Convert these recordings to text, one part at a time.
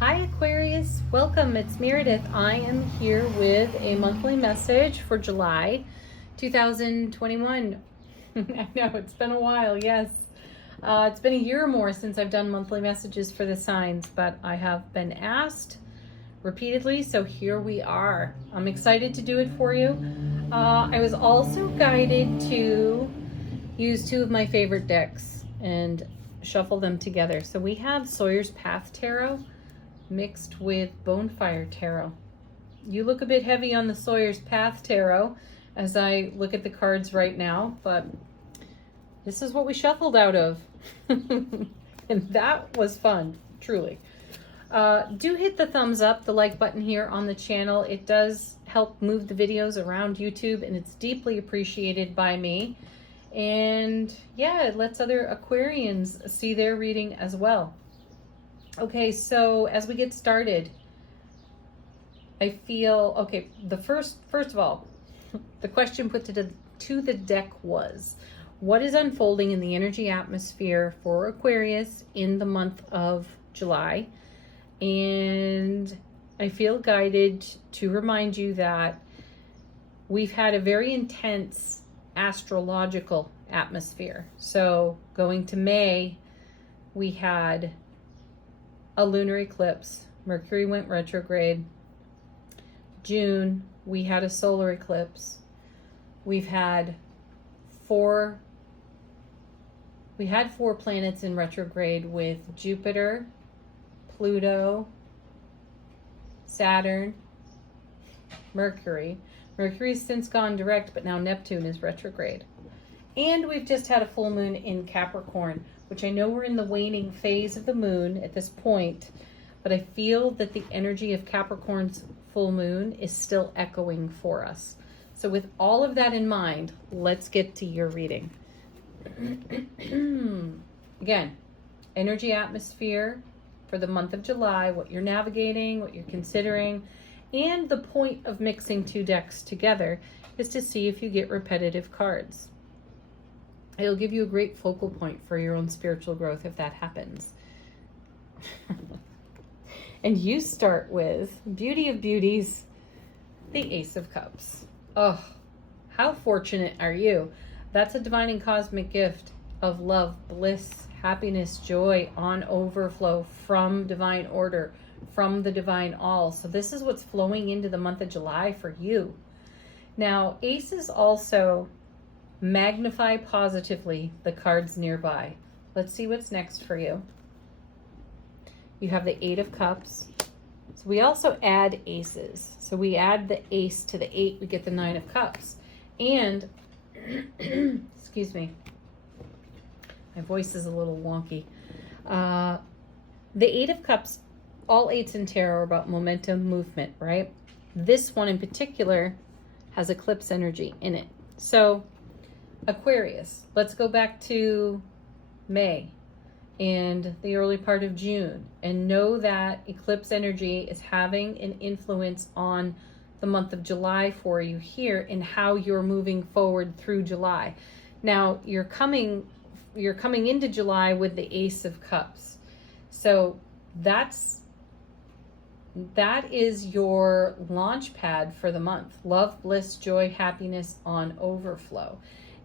Hi Aquarius, welcome. It's Meredith. I am here with a monthly message for July 2021. I know it's been a while, yes. It's been a year or more since I've done monthly messages for the signs, but I have been asked repeatedly, so here we are. I'm excited to do it for you. I was also guided to use two of my favorite decks and shuffle them together. So we have Sawyer's Path Tarot mixed with Bonefire Tarot. You look a bit heavy on the Sawyer's Path Tarot as I look at the cards right now, but this is what we shuffled out of. And that was fun, truly. Do hit the thumbs up, the like button here on the channel. It does help move the videos around YouTube, and it's deeply appreciated by me. And yeah, it lets other Aquarians see their reading as well. Okay, so as we get started, I feel, okay, first of all, the question put to the deck was, what is unfolding in the energy atmosphere for Aquarius in the month of July? And I feel guided to remind you that we've had a very intense astrological atmosphere. So going to May, we had a lunar eclipse. Mercury went retrograde. June, we had a solar eclipse. We've had four planets in retrograde with Jupiter, Pluto, Saturn, Mercury. Mercury's since gone direct, but now Neptune is retrograde. And we've just had a full moon in Capricorn, which I know we're in the waning phase of the moon at this point, but I feel that the energy of Capricorn's full moon is still echoing for us. So with all of that in mind, let's get to your reading. Again, energy atmosphere for the month of July, what you're navigating, what you're considering, and the point of mixing two decks together is to see if you get repetitive cards. It'll give you a great focal point for your own spiritual growth if that happens. And you start with, beauty of beauties, the Ace of Cups. Oh, how fortunate are you? That's a divine and cosmic gift of love, bliss, happiness, joy on overflow from divine order, from the divine all. So this is what's flowing into the month of July for you. Now, aces also magnify positively the cards nearby. Let's see what's next for you. You have the Eight of Cups. So we also add aces. So we add the ace to the 8, we get the 9 of Cups. And, excuse me, my voice is a little wonky. The 8 of Cups, all 8s in tarot are about momentum, movement, right? This one in particular has eclipse energy in it. So Aquarius, let's go back to May and the early part of June and know that eclipse energy is having an influence on the month of July for you here and how you're moving forward through July. Now you're coming into July with the Ace of Cups. So that is your launch pad for the month. Love, bliss, joy, happiness on overflow.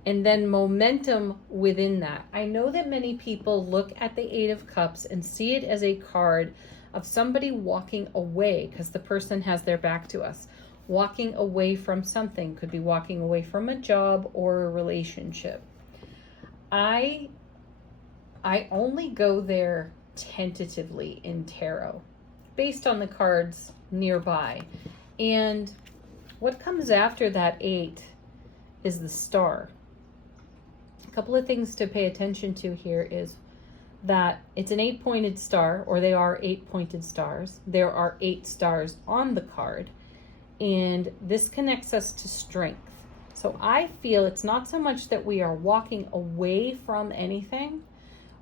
And then momentum within that. I know that many people look at the Eight of Cups and see it as a card of somebody walking away because the person has their back to us. Walking away from something. Could be walking away from a job or a relationship. I only go there tentatively in tarot based on the cards nearby. And what comes after that 8 is the Star. A couple of things to pay attention to here is that it's an 8-pointed star, or they are 8-pointed stars. There are 8 stars on the card, and this connects us to strength. So I feel it's not so much that we are walking away from anything.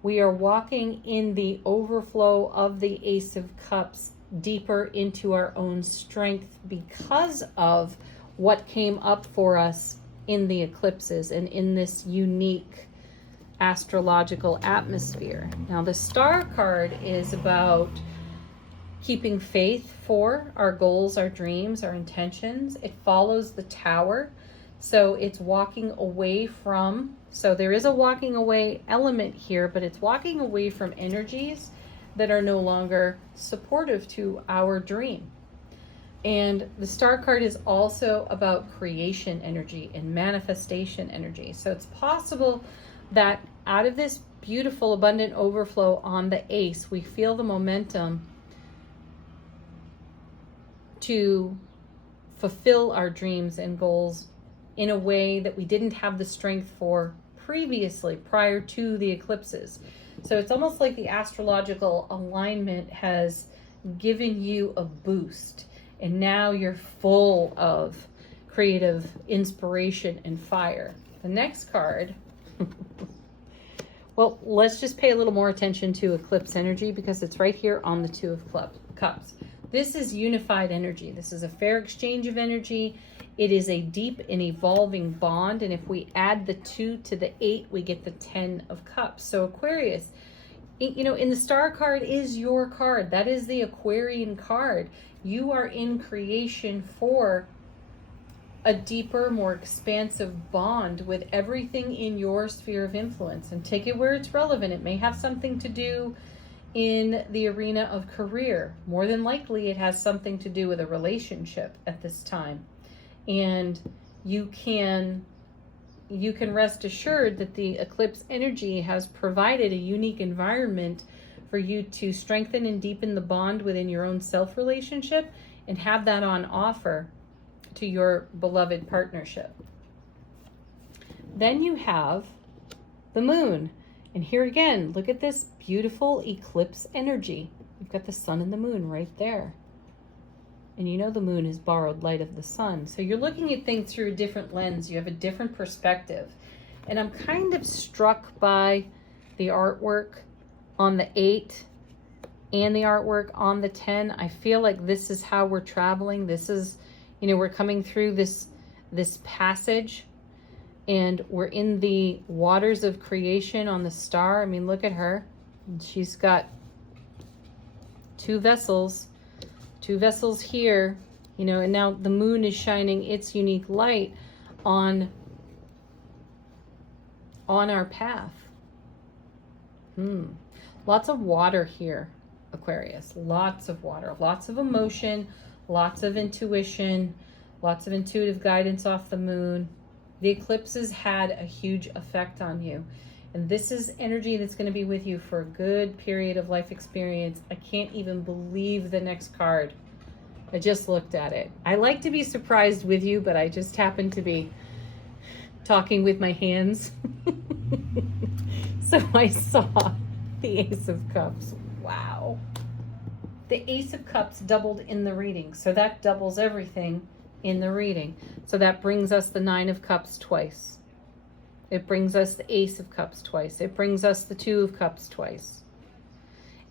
We are walking in the overflow of the Ace of Cups deeper into our own strength because of what came up for us in the eclipses and in this unique astrological atmosphere. Now the Star card is about keeping faith for our goals, our dreams, our intentions. It follows the Tower. So it's walking away from, so there is a walking away element here, but it's walking away from energies that are no longer supportive to our dream. And the Star card is also about creation energy and manifestation energy. So it's possible that out of this beautiful, abundant overflow on the Ace, we feel the momentum to fulfill our dreams and goals in a way that we didn't have the strength for previously, prior to the eclipses. So it's almost like the astrological alignment has given you a boost, and now you're full of creative inspiration and fire. The next card, well, let's just pay a little more attention to eclipse energy because it's right here on the Two of Cups. This is unified energy. This is a fair exchange of energy. It is a deep and evolving bond. And if we add the 2 to the 8, we get the 10 of Cups. So Aquarius, you know, in the Star card is your card. That is the Aquarian card. You are in creation for a deeper, more expansive bond with everything in your sphere of influence. And take it where it's relevant. It may have something to do in the arena of career. More than likely, it has something to do with a relationship at this time. And you can rest assured that the eclipse energy has provided a unique environment for you to strengthen and deepen the bond within your own self relationship and have that on offer to your beloved partnership. Then you have the moon. And here again, look at this beautiful eclipse energy. You've got the sun and the moon right there. And you know the moon is borrowed light of the sun. So you're looking at things through a different lens. You have a different perspective. And I'm kind of struck by the artwork on the 8 and the artwork on the 10. I feel like this is how we're traveling. This is, you know, we're coming through this passage, and we're in the waters of creation on the star. I mean, look at her. She's got two vessels here, you know, and now the moon is shining its unique light on our path. Lots of water here, Aquarius. Lots of water, lots of emotion, lots of intuition, lots of intuitive guidance off the moon. The eclipses had a huge effect on you. And this is energy that's going to be with you for a good period of life experience. I can't even believe the next card. I just looked at it. I like to be surprised with you, but I just happen to be talking with my hands. So I saw the Ace of Cups. Wow. The Ace of Cups doubled in the reading. So that doubles everything in the reading. So that brings us the Nine of Cups twice. It brings us the Ace of Cups twice. It brings us the Two of Cups twice.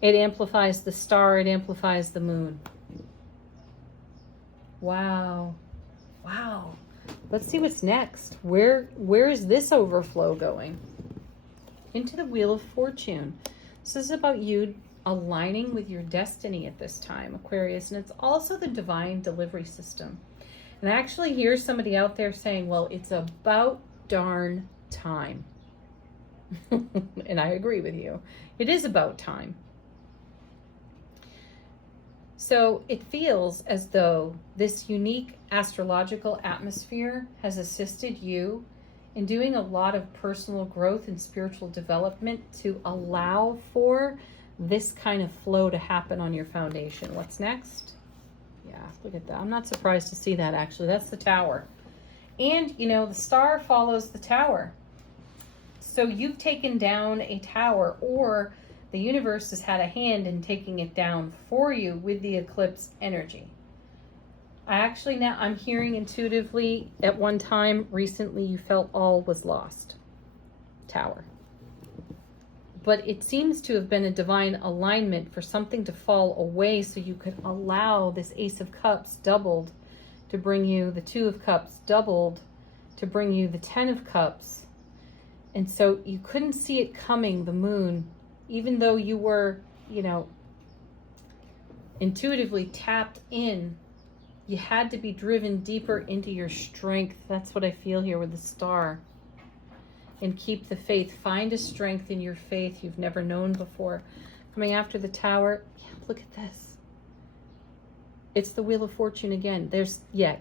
It amplifies the star. It amplifies the moon. Wow. Wow. Let's see what's next. Where is this overflow going? Into the Wheel of Fortune. This is about you aligning with your destiny at this time, Aquarius. And it's also the divine delivery system. And I actually hear somebody out there saying, well, it's about darn time. And I agree with you. It is about time. So it feels as though this unique astrological atmosphere has assisted you in doing a lot of personal growth and spiritual development to allow for this kind of flow to happen on your foundation. What's next? Yeah, look at that. I'm not surprised to see that, actually. That's the Tower. And, you know, the star follows the Tower. So you've taken down a tower, or the universe has had a hand in taking it down for you with the eclipse energy. I'm hearing intuitively, at one time recently, you felt all was lost. Tower. But it seems to have been a divine alignment for something to fall away so you could allow this Ace of Cups doubled to bring you the Two of Cups doubled to bring you the 10 of Cups. And so you couldn't see it coming, the moon, even though you were, you know, intuitively tapped in. You had to be driven deeper into your strength. That's what I feel here with the star. And keep the faith. Find a strength in your faith you've never known before. Coming after the Tower. Yeah, look at this. It's the Wheel of Fortune again.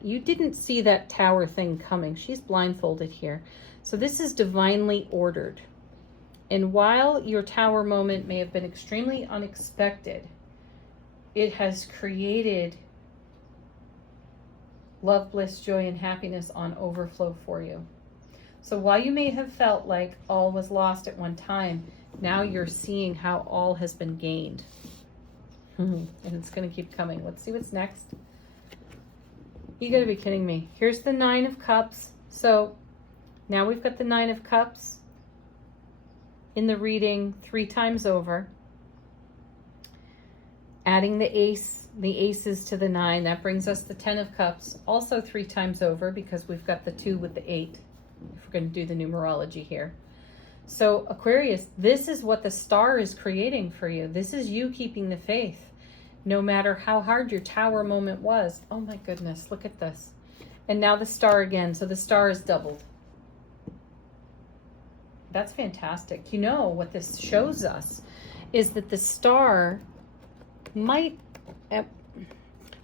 You didn't see that Tower thing coming. She's blindfolded here. So this is divinely ordered. And while your Tower moment may have been extremely unexpected, it has created love, bliss, joy, and happiness on overflow for you. So while you may have felt like all was lost at one time, now you're seeing how all has been gained. And it's going to keep coming. Let's see what's next. You got to be kidding me. Here's the 9 of Cups. So now we've got the 9 of Cups in the reading 3 times over. Adding the aces to the 9, that brings us the 10 of Cups, also 3 times over because we've got the 2 with the 8, if we're going to do the numerology here. So Aquarius, this is what the star is creating for you. This is you keeping the faith, no matter how hard your Tower moment was. Oh my goodness, look at this. And now the star again, so the star is doubled. That's fantastic. You know what this shows us is that the star might,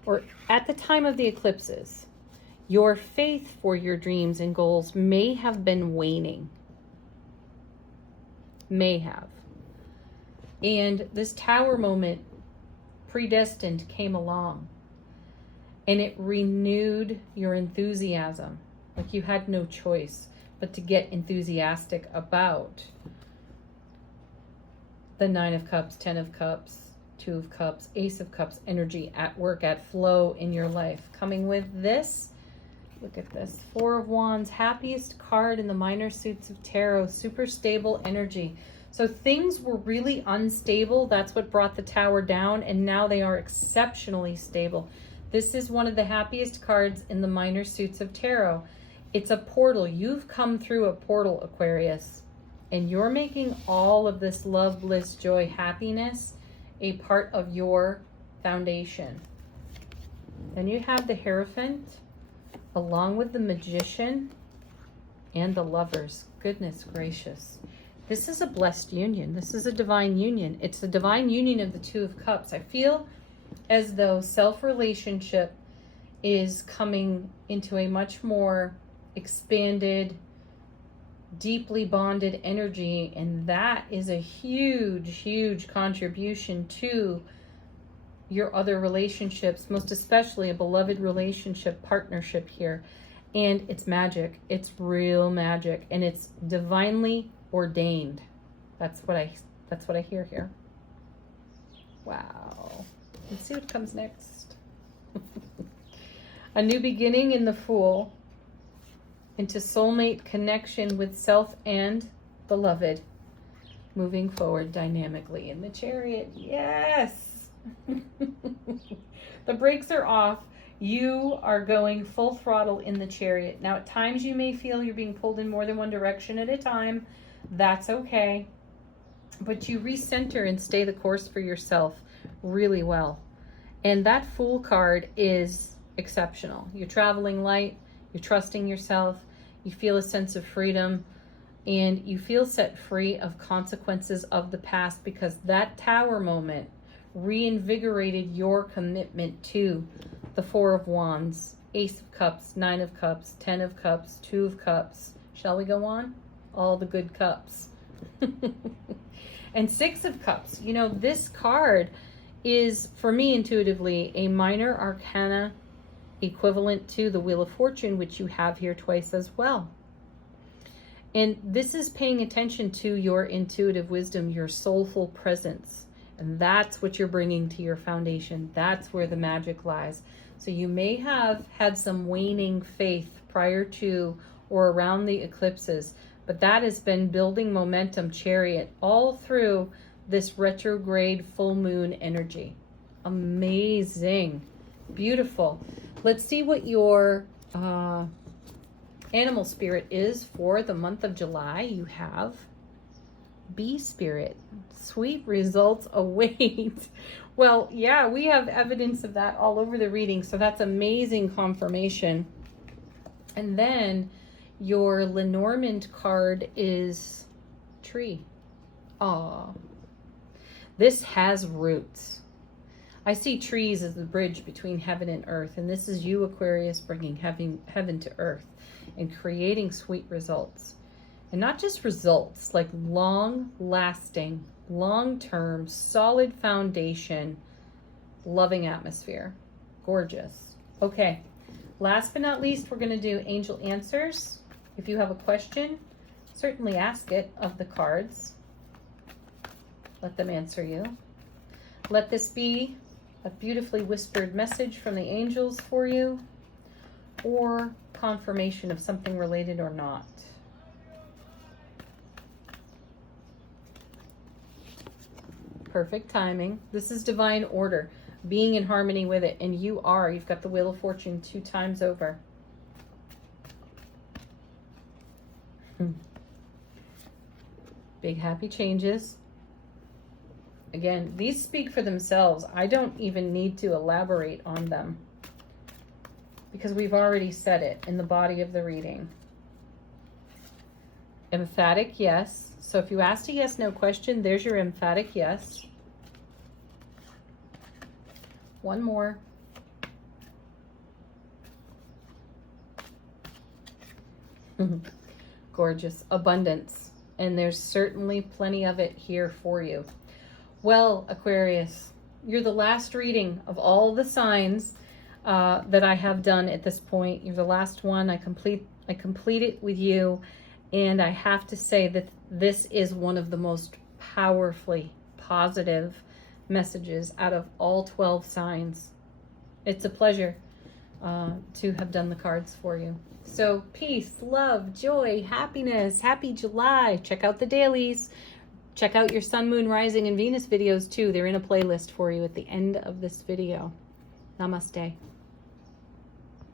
or at the time of the eclipses, your faith for your dreams and goals may have been waning. May have. And this Tower moment, predestined, came along. And it renewed your enthusiasm. Like you had no choice but to get enthusiastic about the 9 of Cups, 10 of Cups, 2 of Cups, Ace of Cups energy at work, at flow in your life. Coming with this, look at this, 4 of Wands, happiest card in the minor suits of tarot, super stable energy. So things were really unstable. That's what brought the Tower down, and now they are exceptionally stable. This is one of the happiest cards in the minor suits of tarot. It's a portal. You've come through a portal, Aquarius, and you're making all of this love, bliss, joy, happiness a part of your foundation. Then you have the Hierophant along with the Magician and the Lovers. Goodness gracious. This is a blessed union. This is a divine union. It's the divine union of the 2 of Cups. I feel as though self-relationship is coming into a much more expanded, deeply bonded energy, and that is a huge contribution to your other relationships, most especially a beloved relationship, partnership here. And it's magic. It's real magic, and it's divinely ordained. That's what I hear here. Wow. Let's see what comes next. A new beginning in the Fool, into soulmate connection with self and beloved, moving forward dynamically in the Chariot. Yes. The brakes are off. You are going full throttle in the Chariot. Now at times you may feel you're being pulled in more than one direction at a time. That's okay. But you recenter and stay the course for yourself really well. And that Fool card is exceptional. You're traveling light. You're trusting yourself, you feel a sense of freedom, and you feel set free of consequences of the past because that Tower moment reinvigorated your commitment to the 4 of Wands, Ace of Cups, 9 of Cups, 10 of Cups, 2 of Cups. Shall we go on? All the good cups. And 6 of Cups. You know, this card is, for me intuitively, a minor arcana equivalent to the Wheel of Fortune, which you have here twice as well. And this is paying attention to your intuitive wisdom, your soulful presence. And that's what you're bringing to your foundation. That's where the magic lies. So you may have had some waning faith prior to or around the eclipses, but that has been building momentum, Chariot, all through this retrograde full moon energy. Amazing. Beautiful. Let's see what your animal spirit is for the month of July. You have Bee Spirit. Sweet results await. Well, yeah, we have evidence of that all over the reading, so that's amazing confirmation. And then your Lenormand card is tree. Aw. This has roots. I see trees as the bridge between heaven and earth, and this is you, Aquarius, bringing heaven to earth and creating sweet results. And not just results, like long-lasting, long-term, solid foundation, loving atmosphere. Gorgeous. Okay, last but not least, we're going to do angel answers. If you have a question, certainly ask it of the cards. Let them answer you. Let this be a beautifully whispered message from the angels for you, or confirmation of something related or not. Perfect timing. This is divine order, being in harmony with it, and you are. You've got the Wheel of Fortune 2 times over. Big happy changes. Again, these speak for themselves. I don't even need to elaborate on them because we've already said it in the body of the reading. Emphatic yes. So if you asked a yes, no question, there's your emphatic yes. One more. Gorgeous. Abundance. And there's certainly plenty of it here for you. Well, Aquarius, you're the last reading of all the signs that I have done at this point. You're the last one. I complete it with you. And I have to say that this is one of the most powerfully positive messages out of all 12 signs. It's a pleasure to have done the cards for you. So peace, love, joy, happiness, happy July. Check out the dailies. Check out your Sun, Moon, Rising, and Venus videos too. They're in a playlist for you at the end of this video. Namaste.